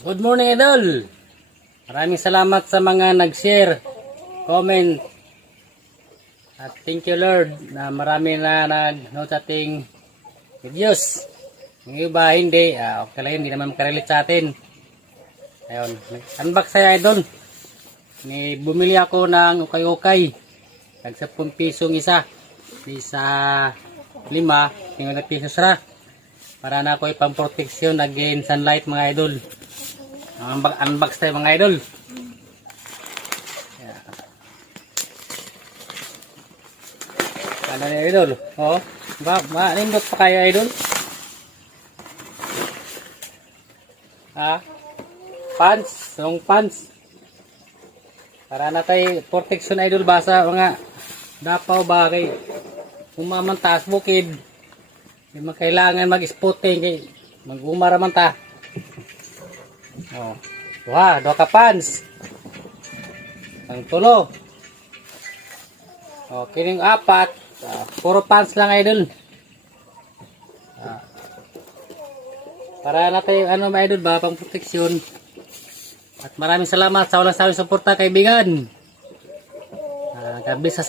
Good morning, idol. Maraming salamat sa mga nag-share, comment, at thank you Lord na marami na nag-note sa ating videos. Yung iba hindi, okay lang yun, hindi naman makarelate sa atin. Ayun, unbox tayo idol. Bumili ako ng ukay-ukay. Tag 10 pisong isa. Isa 5, tingnan na piso sara. Para na ako ipang protection against sunlight mga idol. Unbox tayo mga idol. Ano na idol? Oh, nindot pa kayo idol? Pants, long pants. Para na tayo protection idol basa mga dapaw bagay. Umamantas bukid. Hindi kailangan mag-spotting kay mag-umara man ta. Oh. Dua ka pants. Ang tulo. Oh, kining 4. Puro pants lang idol. Para natin mga idol ba pang proteksyon. At maraming salamat sa walang sawing suporta kaibigan. God bless us all.